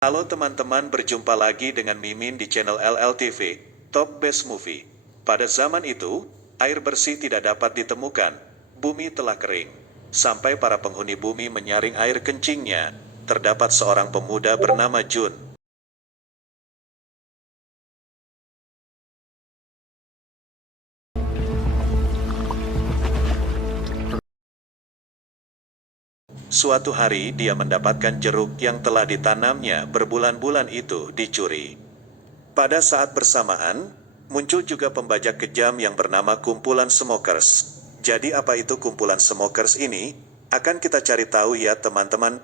Halo teman-teman, berjumpa lagi dengan Mimin di channel LLTV, Top Best Movie. Pada zaman itu, air bersih tidak dapat ditemukan, bumi telah kering. Sampai para penghuni bumi menyaring air kencingnya, terdapat seorang pemuda bernama Jun. Suatu hari dia mendapatkan jeruk yang telah ditanamnya berbulan-bulan itu dicuri. Pada saat bersamaan, muncul juga pembajak kejam yang bernama kumpulan smokers. Jadi apa itu kumpulan smokers ini? Akan kita cari tahu ya teman-teman.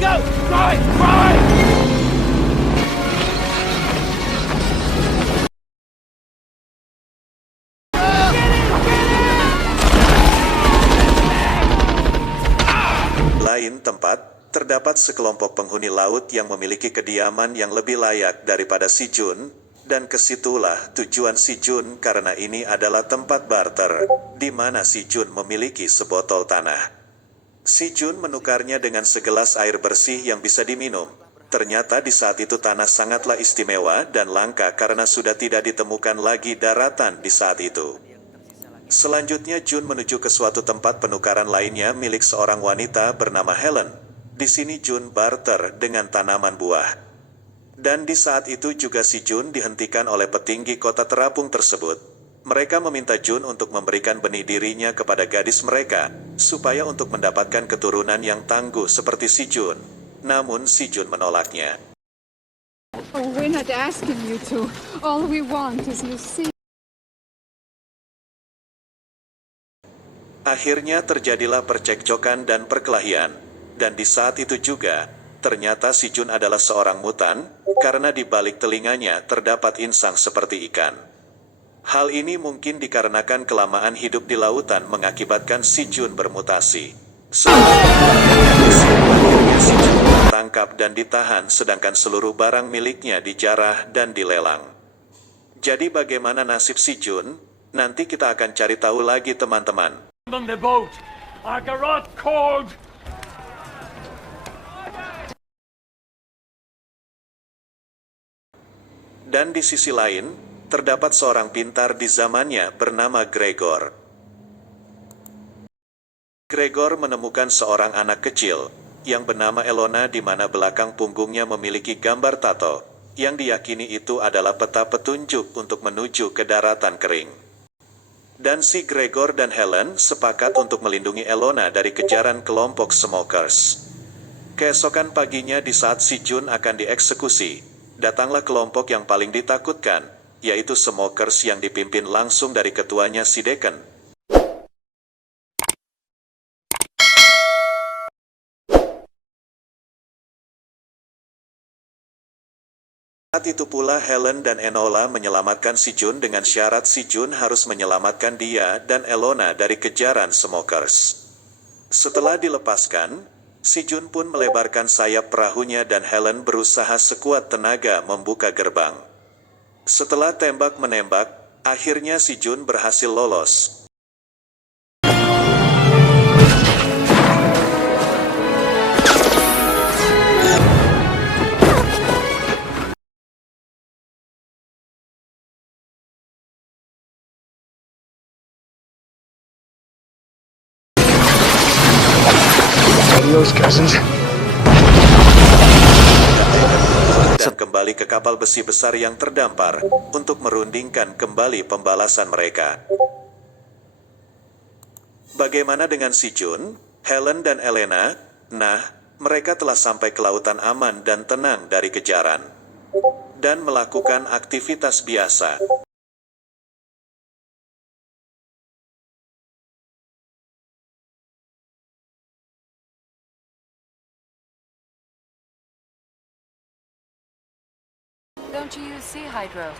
Go! Ride! Ride! Lain tempat, terdapat sekelompok penghuni laut yang memiliki kediaman yang lebih layak daripada si Jun, dan kesitulah tujuan si Jun karena ini adalah tempat barter, di mana si Jun memiliki sebotol tanah. Si Jun menukarnya dengan segelas air bersih yang bisa diminum. Ternyata di saat itu tanah sangatlah istimewa dan langka karena sudah tidak ditemukan lagi daratan di saat itu. Selanjutnya Jun menuju ke suatu tempat penukaran lainnya milik seorang wanita bernama Helen. Di sini Jun barter dengan tanaman buah. Dan di saat itu juga si Jun dihentikan oleh petinggi kota terapung tersebut. Mereka meminta Jun untuk memberikan benih dirinya kepada gadis mereka, supaya untuk mendapatkan keturunan yang tangguh seperti si Jun. Namun si Jun menolaknya. Oh, we're not asking you to. All we want is you see. Akhirnya terjadilah percekcokan dan perkelahian. Dan di saat itu juga, ternyata si Jun adalah seorang mutan, karena di balik telinganya terdapat insang seperti ikan. Hal ini mungkin dikarenakan kelamaan hidup di lautan mengakibatkan si Jun bermutasi. Akhirnya si Jun ditangkap dan ditahan sedangkan seluruh barang miliknya dijarah dan dilelang. Jadi bagaimana nasib si Jun? Nanti kita akan cari tahu lagi teman-teman. On the boat! I got cold! Dan di sisi lain, terdapat seorang pintar di zamannya bernama Gregor. Gregor menemukan seorang anak kecil, yang bernama Elona di mana belakang punggungnya memiliki gambar tato, yang diyakini itu adalah peta petunjuk untuk menuju ke daratan kering. Dan si Gregor dan Helen sepakat untuk melindungi Elona dari kejaran kelompok smokers. Keesokan paginya di saat si Jun akan dieksekusi, datanglah kelompok yang paling ditakutkan, yaitu smokers yang dipimpin langsung dari ketuanya si Deacon. Saat itu pula Helen dan Enola menyelamatkan si Jun dengan syarat si Jun harus menyelamatkan dia dan Elona dari kejaran smokers. Setelah dilepaskan, si Jun pun melebarkan sayap perahunya dan Helen berusaha sekuat tenaga membuka gerbang. Setelah tembak-menembak, akhirnya si Jun berhasil lolos. Adios, cousins. Dan kembali ke kapal besi besar yang terdampar, untuk merundingkan kembali pembalasan mereka. Bagaimana dengan si Jun, Helen dan Elena? Nah, mereka telah sampai ke lautan aman dan tenang dari kejaran. Dan melakukan aktivitas biasa. Don't you use sea hydro?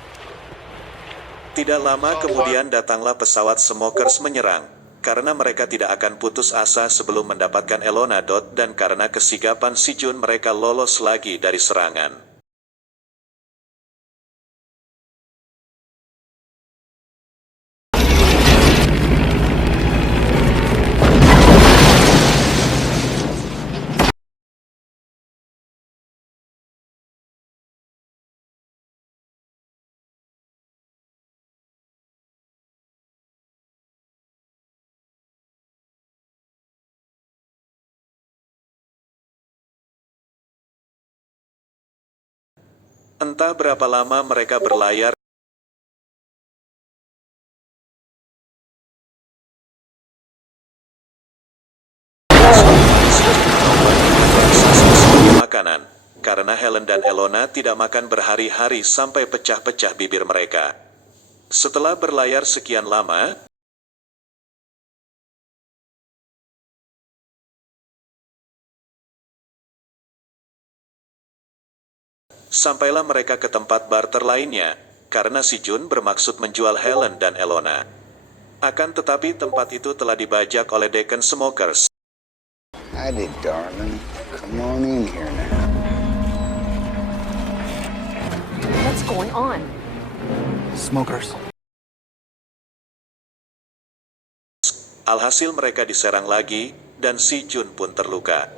Tidak lama kemudian datanglah pesawat smokers menyerang, karena mereka tidak akan putus asa sebelum mendapatkan Elona dan karena kesigapan si Jun mereka lolos lagi dari serangan. Entah berapa lama mereka berlayar makanan, karena Helen dan Elona tidak makan berhari-hari sampai pecah-pecah bibir mereka. Setelah berlayar sekian lama, sampailah mereka ke tempat barter lainnya, karena si Jun bermaksud menjual Helen dan Elona. Akan tetapi tempat itu telah dibajak oleh Deacon Smokers. Howdy, darling. Come on in here now. What's going on? Smokers. Alhasil mereka diserang lagi, dan si Jun pun terluka.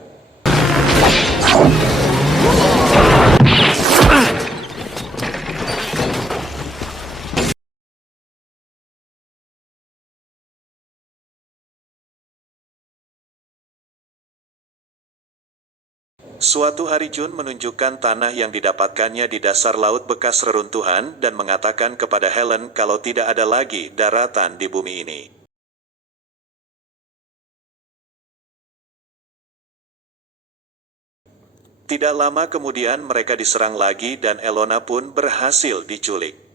Suatu hari Jun menunjukkan tanah yang didapatkannya di dasar laut bekas reruntuhan dan mengatakan kepada Helen kalau tidak ada lagi daratan di bumi ini. Tidak lama kemudian mereka diserang lagi dan Elona pun berhasil diculik.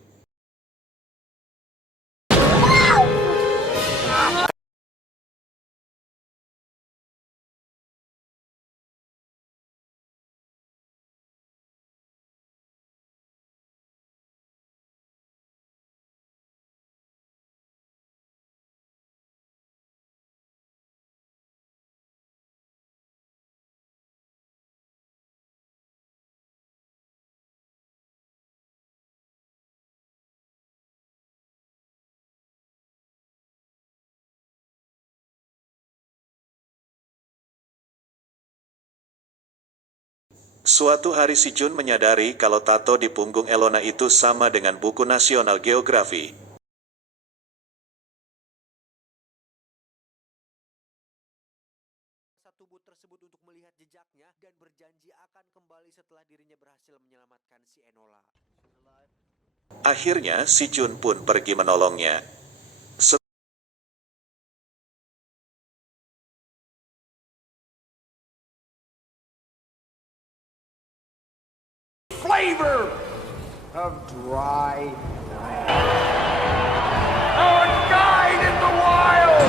Suatu hari si Jun menyadari kalau tato di punggung Elona itu sama dengan buku National Geography. Tubuh tersebut untuk melihat jejaknya dan berjanji akan kembali setelah dirinya berhasil menyelamatkan si Enola. Akhirnya si Jun pun pergi menolongnya. Flavor of dry land. Our guide in the wild!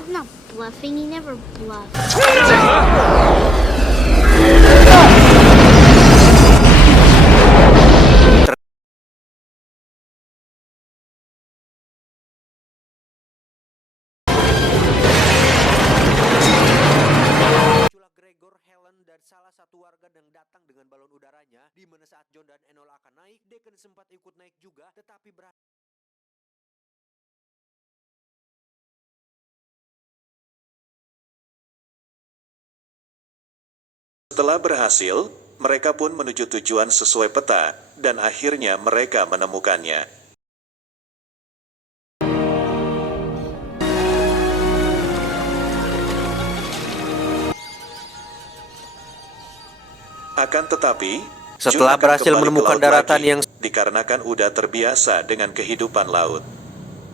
He's not bluffing. He never bluffs. Gregor, Helen, dan salah satu warga yang datang dengan balon udaranya, di mana saat John dan Enola akan naik, Deacon sempat ikut naik juga, tetapi Setelah berhasil, mereka pun menuju tujuan sesuai peta, dan akhirnya mereka menemukannya. Akan tetapi, setelah Jun akan berhasil kembali ke menemukan laut daratan lagi, yang dikarenakan udah terbiasa dengan kehidupan laut.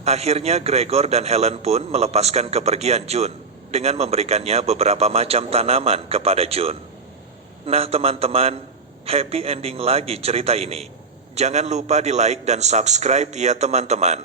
Akhirnya Gregor dan Helen pun melepaskan kepergian Jun, dengan memberikannya beberapa macam tanaman kepada Jun. Nah teman-teman, happy ending lagi cerita ini. Jangan lupa di like dan subscribe ya teman-teman.